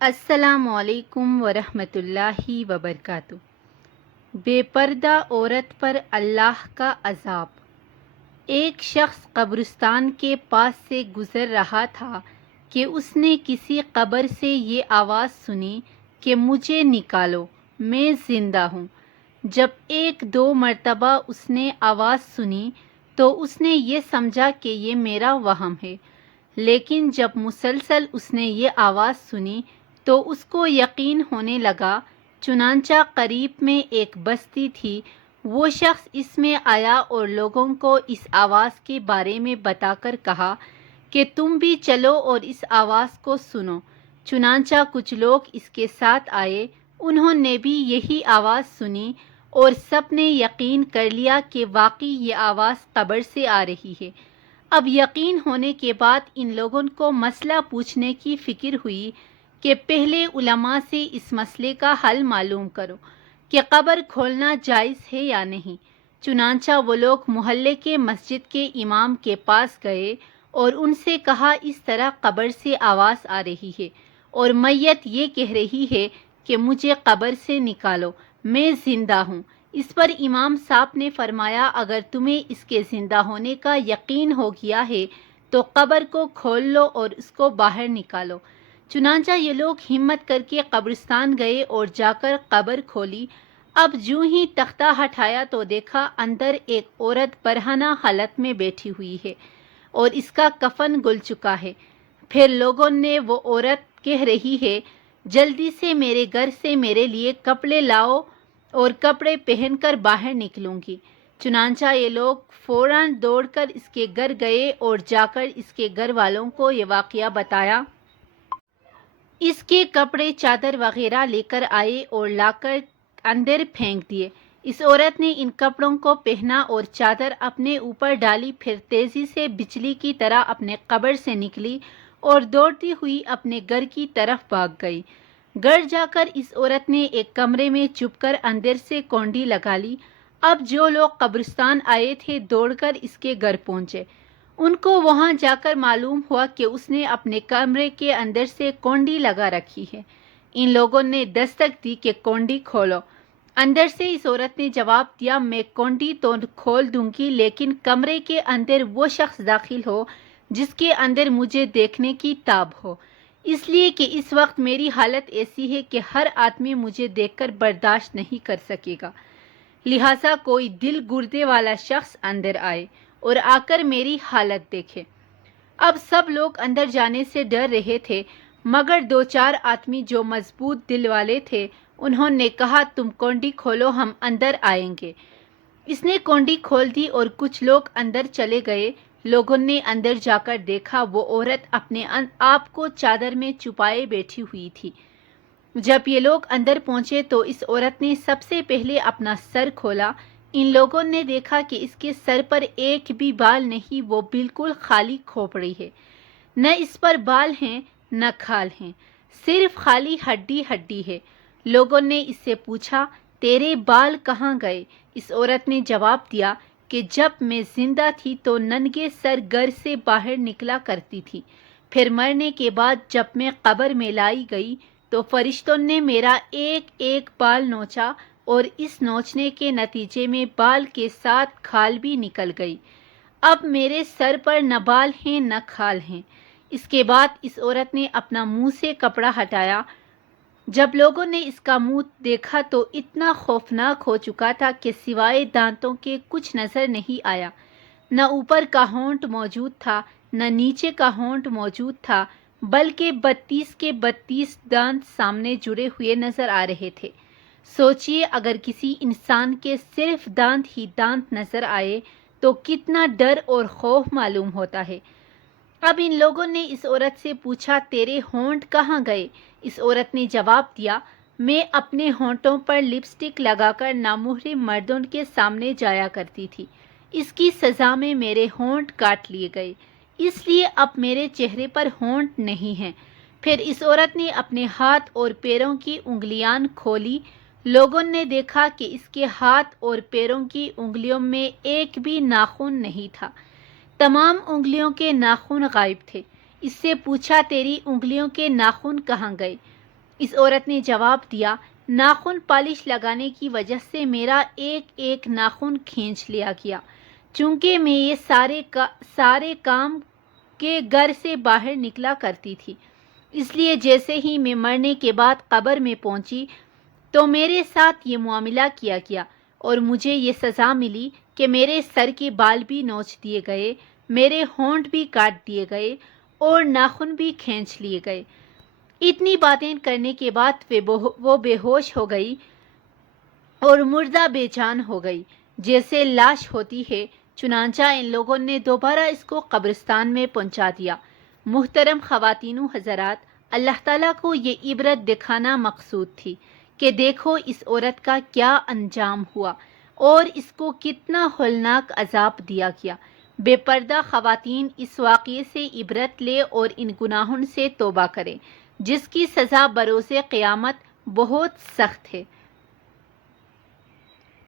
السلام علیکم ورحمۃ اللہ وبرکاتہ۔ بے پردہ عورت پر اللہ کا عذاب۔ ایک شخص قبرستان کے پاس سے گزر رہا تھا کہ اس نے کسی قبر سے یہ آواز سنی کہ مجھے نکالو، میں زندہ ہوں۔ جب ایک دو مرتبہ اس نے آواز سنی تو اس نے یہ سمجھا کہ یہ میرا وہم ہے، لیکن جب مسلسل اس نے یہ آواز سنی تو اس کو یقین ہونے لگا۔ چنانچہ قریب میں ایک بستی تھی، وہ شخص اس میں آیا اور لوگوں کو اس آواز کے بارے میں بتا کر کہا کہ تم بھی چلو اور اس آواز کو سنو۔ چنانچہ کچھ لوگ اس کے ساتھ آئے، انہوں نے بھی یہی آواز سنی اور سب نے یقین کر لیا کہ واقعی یہ آواز قبر سے آ رہی ہے۔ اب یقین ہونے کے بعد ان لوگوں کو مسئلہ پوچھنے کی فکر ہوئی کہ پہلے علماء سے اس مسئلے کا حل معلوم کرو کہ قبر کھولنا جائز ہے یا نہیں۔ چنانچہ وہ لوگ محلے کے مسجد کے امام کے پاس گئے اور ان سے کہا اس طرح قبر سے آواز آ رہی ہے اور میت یہ کہہ رہی ہے کہ مجھے قبر سے نکالو، میں زندہ ہوں۔ اس پر امام صاحب نے فرمایا اگر تمہیں اس کے زندہ ہونے کا یقین ہو گیا ہے تو قبر کو کھول لو اور اس کو باہر نکالو۔ چنانچہ یہ لوگ ہمت کر کے قبرستان گئے اور جا کر قبر کھولی۔ اب جوں ہی تختہ ہٹایا تو دیکھا اندر ایک عورت برہنہ حالت میں بیٹھی ہوئی ہے اور اس کا کفن گل چکا ہے۔ پھر لوگوں نے وہ عورت کہہ رہی ہے جلدی سے میرے گھر سے میرے لیے کپڑے لاؤ اور کپڑے پہن کر باہر نکلوں گی۔ چنانچہ یہ لوگ فوراً دوڑ کر اس کے گھر گئے اور جا کر اس کے گھر والوں کو یہ واقعہ بتایا۔ اس کے کپڑے چادر وغیرہ لے کر آئے اور لا کر اندر پھینک دیے۔ اس عورت نے ان کپڑوں کو پہنا اور چادر اپنے اوپر ڈالی، پھر تیزی سے بجلی کی طرح اپنے قبر سے نکلی اور دوڑتی ہوئی اپنے گھر کی طرف بھاگ گئی۔ گھر جا کر اس عورت نے ایک کمرے میں چھپ کر اندر سے کونڈی لگا لی۔ اب جو لوگ قبرستان آئے تھے دوڑ کر اس کے گھر پہنچے۔ ان کو وہاں جا کر معلوم ہوا کہ اس نے اپنے کمرے کے اندر سے کونڈی لگا رکھی ہے۔ ان لوگوں نے دستک دی کہ کونڈی کھولو۔ اندر سے اس عورت نے جواب دیا میں کونڈی تو کھول دوں گی لیکن کمرے کے اندر وہ شخص داخل ہو جس کے اندر مجھے دیکھنے کی تاب ہو، اس لیے کہ اس وقت میری حالت ایسی ہے کہ ہر آدمی مجھے دیکھ کر برداشت نہیں کر سکے گا، لہٰذا کوئی دل گردے والا شخص اندر آئے اور آ کر میری حالت دیکھے۔ اب سب لوگ اندر جانے سے ڈر رہے تھے مگر دو چار آدمی جو مضبوط دل والے تھے انہوں نے کہا تم کونڈی کھولو، ہم اندر آئیں گے۔ اس نے کونڈی کھول دی اور کچھ لوگ اندر چلے گئے۔ لوگوں نے اندر جا کر دیکھا وہ عورت اپنے آپ کو چادر میں چھپائے بیٹھی ہوئی تھی۔ جب یہ لوگ اندر پہنچے تو اس عورت نے سب سے پہلے اپنا سر کھولا۔ ان لوگوں نے دیکھا کہ اس کے سر پر ایک بھی بال نہیں، وہ بالکل خالی کھوپڑی ہے، نہ اس پر بال ہیں نہ کھال ہیں، صرف خالی ہڈی ہڈی ہے۔ لوگوں نے اس سے پوچھا تیرے بال کہاں گئے؟ اس عورت نے جواب دیا کہ جب میں زندہ تھی تو ننگے سر گھر سے باہر نکلا کرتی تھی، پھر مرنے کے بعد جب میں قبر میں لائی گئی تو فرشتوں نے میرا ایک ایک بال نوچا اور اس نوچنے کے نتیجے میں بال کے ساتھ کھال بھی نکل گئی۔ اب میرے سر پر نہ بال ہیں نہ کھال ہیں۔ اس کے بعد اس عورت نے اپنا منہ سے کپڑا ہٹایا۔ جب لوگوں نے اس کا منہ دیکھا تو اتنا خوفناک ہو چکا تھا کہ سوائے دانتوں کے کچھ نظر نہیں آیا۔ نہ اوپر کا ہونٹ موجود تھا نہ نیچے کا ہونٹ موجود تھا، بلکہ 32 کے 32 دانت سامنے جڑے ہوئے نظر آ رہے تھے۔ سوچئے اگر کسی انسان کے صرف دانت ہی دانت نظر آئے تو کتنا ڈر اور خوف معلوم ہوتا ہے۔ اب ان لوگوں نے اس عورت سے پوچھا تیرے ہونٹ کہاں گئے؟ اس عورت نے جواب دیا میں اپنے ہونٹوں پر لپسٹک لگا کر نامحرم مردوں کے سامنے جایا کرتی تھی، اس کی سزا میں میرے ہونٹ کاٹ لیے گئے، اس لیے اب میرے چہرے پر ہونٹ نہیں ہیں۔ پھر اس عورت نے اپنے ہاتھ اور پیروں کی انگلیاں کھولی۔ لوگوں نے دیکھا کہ اس کے ہاتھ اور پیروں کی انگلیوں میں ایک بھی ناخن نہیں تھا، تمام انگلیوں کے ناخن غائب تھے۔ اس سے پوچھا تیری انگلیوں کے ناخن کہاں گئے؟ اس عورت نے جواب دیا، ناخن پالش لگانے کی وجہ سے میرا ایک ایک ناخن کھینچ لیا گیا، چونکہ میں یہ سارے کام کے گھر سے باہر نکلا کرتی تھی، اس لیے جیسے ہی میں مرنے کے بعد قبر میں پہنچی تو میرے ساتھ یہ معاملہ کیا گیا اور مجھے یہ سزا ملی کہ میرے سر کے بال بھی نوچ دیے گئے، میرے ہونٹ بھی کاٹ دیے گئے اور ناخن بھی کھینچ لیے گئے۔ اتنی باتیں کرنے کے بعد وہ بے ہوش ہو گئی اور مردہ بے جان ہو گئی، جیسے لاش ہوتی ہے۔ چنانچہ ان لوگوں نے دوبارہ اس کو قبرستان میں پہنچا دیا۔ محترم خواتین و حضرات، اللہ تعالیٰ کو یہ عبرت دکھانا مقصود تھی کہ دیکھو اس عورت کا کیا انجام ہوا اور اس کو کتنا ہولناک عذاب دیا گیا۔ بے پردہ خواتین اس واقعے سے عبرت لے اور ان گناہوں سے توبہ کریں، جس کی سزا بروز قیامت بہت سخت ہے۔